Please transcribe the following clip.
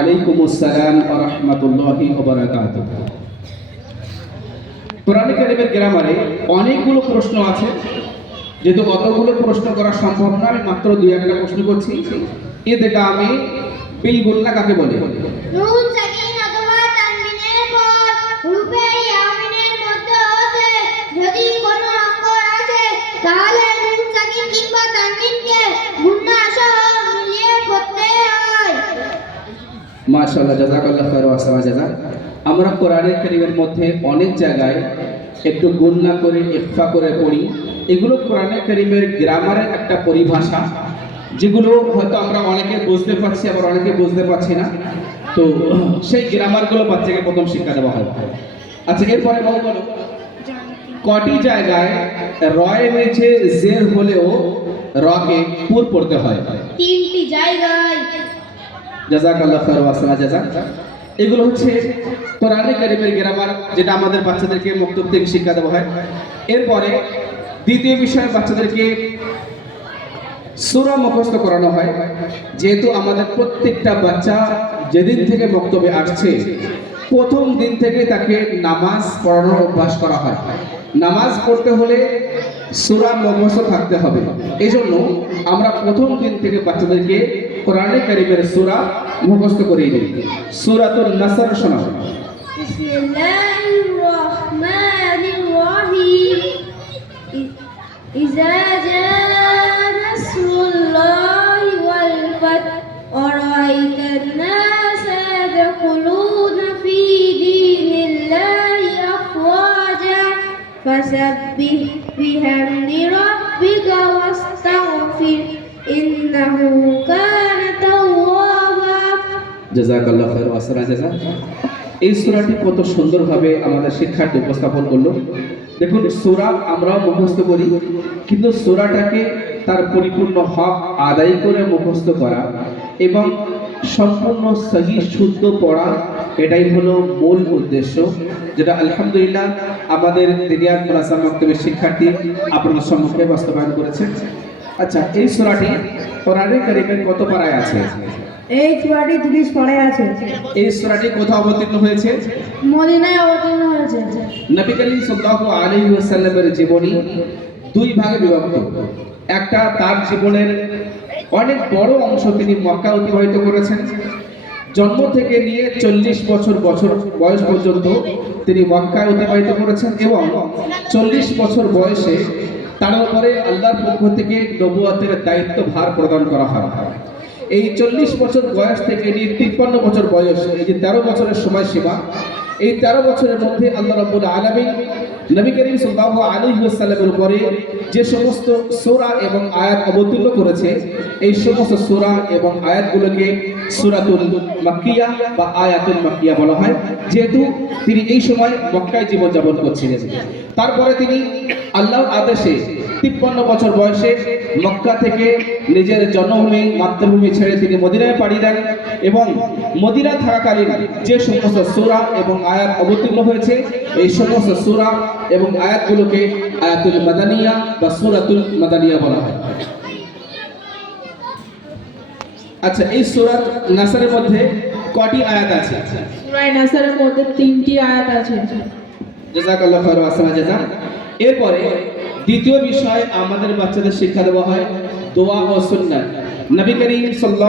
আলাইকুমুস সালাম ওয়া রাহমাতুল্লাহি ওয়া বারাকাতুহু। কোরআন কারীমের গ্রামারে অনেকগুলো প্রশ্ন আছে, যেহেতু অতগুলো প্রশ্ন করা সম্ভব না, আমি মাত্র দুই একটা প্রশ্ন করছি। ইদগামে বিল গুন্না কাকে বলে? নুন সাকিন অথবা তানবিনের পর রূপে ইয়ামিনের মধ্যে হতে যদি কোনো অক্ষর আছে তাহলে নুন সাকিন কিংবা তানবিনকে গুন্না সহ মিলিয়ে পড়তে হয়। মাশাআল্লাহ, জাযাকাল্লাহু খায়র ওয়া আহসানা জাযা। আমরা কোরআনের কারীমের মধ্যে অনেক জায়গায় একটু গুন্না করে ইখফা করে পড়ি। এগুলো কোরআনের কারীমের গ্রামারের একটা পরিভাষা, যেগুলো হয়তো আমরা অনেকে বুঝতে পারছি, আবার অনেকে বুঝতে পারছি না। তো সেই গ্রামারগুলো বাচ্চাকে প্রথম শিক্ষা দেওয়া হয়। আচ্ছা, এরপরে বলো কটি জায়গায় রয়ের নিচে জের হলেও রকে পুর পড়তে হয়? তিনটি জায়গায়। জাযাকাল্লাহু খায়র ওয়া আহসানা জাযা। এগুলো হচ্ছে কোরআনে কারীমের গ্রামার, যেটা আমাদের বাচ্চাদেরকে মক্তব থেকে শিক্ষা দেওয়া হয়। এরপরে দ্বিতীয় বিষয়, বাচ্চাদেরকে সূরা মুখস্থ করানো হয়। যেহেতু আমাদের প্রত্যেকটা বাচ্চা যেদিন থেকে মক্তবে আসছে প্রথম দিন থেকে তাকে নামাজ পড়ানোর অভ্যাস করা হয়। নামাজ পড়তে হলে সূরা মুখস্থ থাকতে হবে। এই জন্য আমরা প্রথম দিন থেকে বাচ্চাদেরকে কোরআনে কারীমের সূরা মুখস্থ করিয়ে দিই। সূরাতুন নাসর শোনাও। বিসমিল্লাহির রহমানির রহিম। ইজা জাআ নাসরুল্লাহি ওয়াল ফাth আরাআইতান নাসা ইয়াদখুলুনা ফী দীনিল্লাহি আফওয়াজা ফাসাব্বিহ বিহামদি রাব্বিকা ওয়াস্তাগফির ইন্নাহু কানা তাওয়াবা। জাযাকাল্লাহু খায়র ওয়া আহসানা জাযা। এই সূরাটি কত সুন্দরভাবে আমাদের শিক্ষার্থী উপস্থাপন করলো। দেখুন, সূরা আমরাও মুখস্থ করি, কিন্তু সূরাটাকে তার পরিপূর্ণ হক আদায় করে মুখস্থ করা এবং সম্পূর্ণ সহি শুদ্ধ পড়া, এটাই হলো মূল উদ্দেশ্য, যেটা আলহামদুলিল্লাহ আমাদের দিনিয়াত মাদ্রাসা মক্তবের শিক্ষার্থী আপনাদের সম্মুখে বাস্তবায়ন করেছে। আচ্ছা, এই সূরাটি কোরআনে কারীমের কত পারায় আছে? এই সূরাটি 30 পারায় আছে। এই সূরাটি কোথায় অবতীর্ণ হয়েছে? মদিনায় অবতীর্ণ হয়েছে। নবী করিম সাল্লাল্লাহু আলাইহি ওয়াসাল্লামের জীবনী দুই ভাগে বিভক্ত। একটা, তার জীবনের অনেক বড় অংশ তিনি মক্কা অতিবাহিত করেছেন। জন্ম থেকে নিয়ে 40 বছর বয়স পর্যন্ত তিনি মক্কায় অতিবাহিত করেছেন এবং 40 বছর বয়সে তার উপরে আল্লাহর পক্ষ থেকে নবুয়তের দায়িত্ব ভার প্রদান করা হয়। এই 40 বছর বয়স থেকে নিয়ে 53 বছর বয়স, এই যে 13 বছরের সময়সীমা, এই 13 বছরের মধ্যে আল্লাহ রাব্বুল আলামিন নবী করিম সাল্লাল্লাহু আলাইহি ওয়াসাল্লামের উপরে যে সমস্ত সূরা এবং আয়াত অবতীর্ণ করেছে, এই সমস্ত সূরা এবং আয়াতগুলোকে সূরাতুল মাক্কিয়া বা আয়াতুল মাক্কিয়া বলা হয়, যেহেতু তিনি এই সময় মক্কায় জীবনযাপন করছিলেন। তারপরে তিনি আল্লাহর আদেশে 53 বছর বয়সে মক্কা থেকে নিজের জন্মভূমি মাতৃভূমি ছেড়ে তিনি মদিনায় পাড়ি দেন এবং মদিনা থাকাকালীন যে সমস্ত সূরা এবং আয়াত অবতীর্ণ হয়েছে, এই সমস্ত সূরা এবং আয়াতগুলোকে আয়াতুল মাদানিয়া বা সূরাতুল মাদানিয়া বলা হয়। আচ্ছা, এই সূরা নাসরের মধ্যে কয়টি আয়াত আছে? সূরা নাসরের মধ্যে 3টি আয়াত আছে। জাযাকাল্লাহু খায়র ওয়া আহসানা জাযা। এরপরে দ্বিতীয় বিষয় আমাদের বাচ্চাদের শিক্ষা দেওয়া হয় দোয়া ও সুন্নাত। নবী করিম সাল্লাল্লাহু